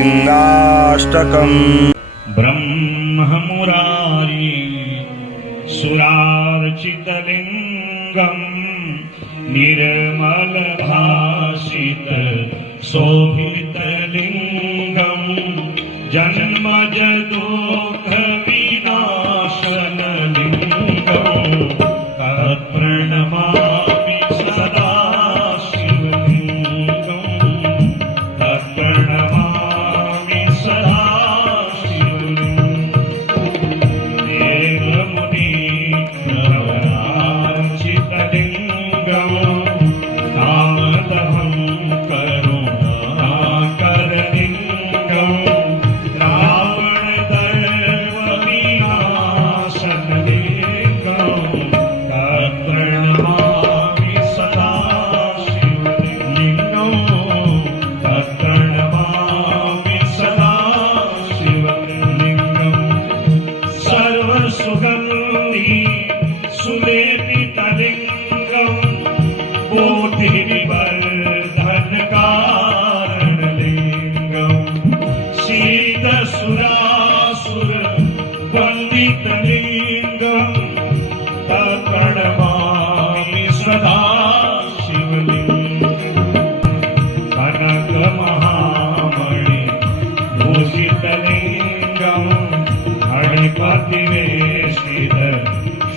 लिंगाष्टकम्। ब्रह्ममुरारी सुरार्चितलिङ्गम् निर्मलभाषित शोभितलिङ्गम् जन्मज दुःखविनाशनलिङ्गम् तत्प्रणमामि सदा शिवलिङ्गम् तत्प्रणमामि सदा सुरासुर वन्दितलिङ्गम् तत्प्रणमामि सदा शिवलिङ्गम् कनकमहामणि भूषितलिङ्गम् हरिपतिवेशित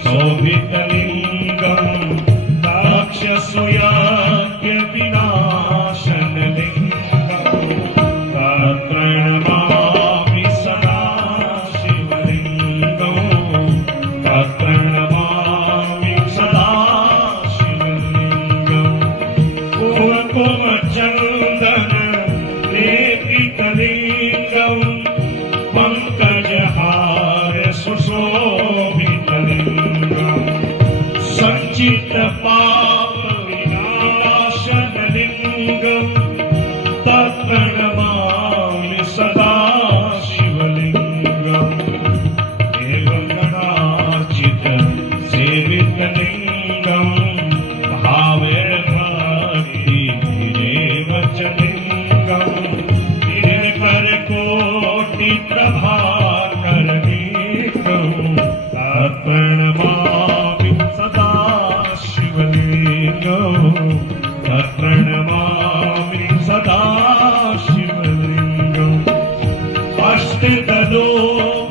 शोभितलिङ्गम् दाक्षसूयाज्ञ विनाशनलिङ्गम् पंकजहार सुशोभितलिङ्गम् संचित पाप विनाशनलिङ्गम् तत्प्रणमामि सदा शिवलिङ्गम् देवगणार्चित सेवितलिङ्गम् भावेन भक्तिरेव च लिङ्गम् कोटि प्रभाकरलिङ्गम् तत्प्रणमामि सदा शिवलिङ्गम् तत्प्रणमामि सदा शिवलिङ्गम् अष्टदलो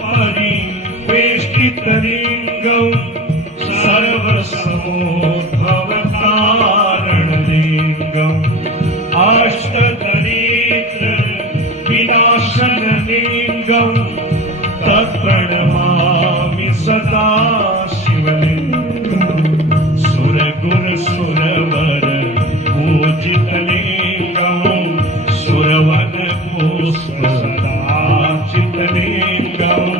परिवेष्टितलिङ्गम् सर्वसमोद्भवकारणलिङ्गम् अष्टदरिद्र विनाशनलिङ्गम् तत्प्रणमामि सदा शिवलिङ्गम् सुरगुरुसुरवर पूजितलिङ्गम् सुरवनपुष्प सदार्चितलिङ्गम्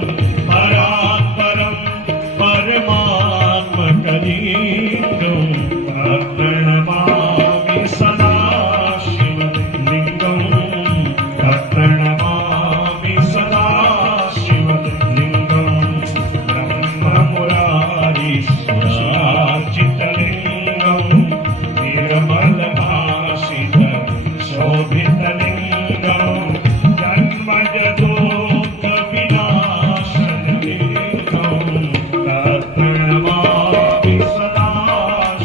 परात्परम् परमात्मकलिङ्गम् तत्प्रणमामि सदा शिवलिङ्गम् तत्प्रणमामि सदा शिवलिङ्गम् ब्रह्ममुरारी सुरार्चितलिङ्गम् निर्मलभाषित शोभितलिङ्गम् जन्मज दुःखविनाशनलिङ्गम् तत्प्रणमामि सदा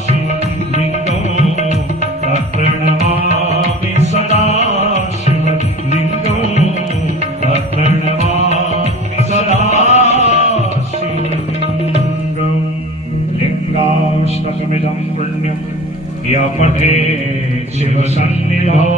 शिवलिङ्गम् तत्प्रणमामि सदा लिंगाष्टकमिदं पुण्यं य पठेत् शिवसन्निधौ